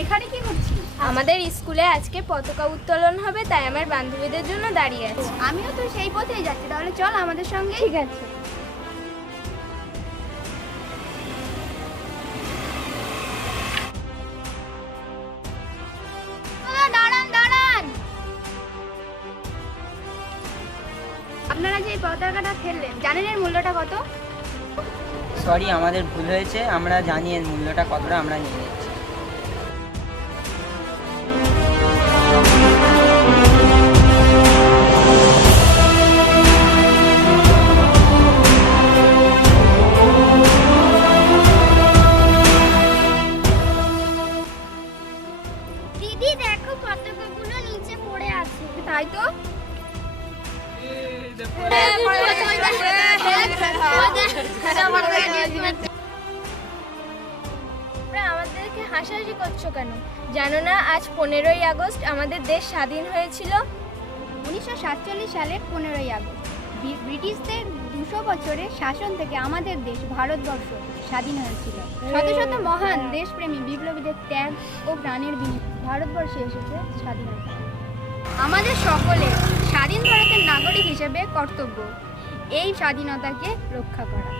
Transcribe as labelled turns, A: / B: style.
A: এখানে কি করছিস
B: আমাদের স্কুলে আজকে পতাকা উত্তোলন হবে তাই আমার বান্ধবীদের জন্য দাঁড়িয়ে আছি।
A: আমিও তো সেই পথেই যাচ্ছি তাহলে চল আমাদের সঙ্গে।
B: ঠিক আছে।
A: দাঁড়ান দাঁড়ান। আপনারা যে এই পতাকাটা ফেললেন জানেন এর মূল্যটা কত?
C: সরি আমাদের ভুল হয়েছে আমরা জানি এর মূল্যটা কতটা আমরা নিয়ে নিচ্ছি।
A: দিদি দেখো পতাকাগুলো নিচে পড়ে আছে। তাই তো?
B: আমাদেরকে হাসাহাসি করছ কেন? জানো না আজ পনেরোই আগস্ট আমাদের দেশ স্বাধীন হয়েছিল
A: উনিশশো সাতচল্লিশ সালের পনেরোই আগস্ট। ব্রিটিশদের দুশো বছরের শাসন থেকে আমাদের দেশ ভারতবর্ষ স্বাধীন হয়েছিল। শত শত মহান দেশপ্রেমী বিপ্লবীদের ত্যাগ ও প্রাণের বিনিময়ে ভারতবর্ষে এসেছে স্বাধীনতা আমাদের সকলে স্বাধীন ভারতের নাগরিক হিসেবে কর্তব্য এই স্বাধীনতাকে রক্ষা করা।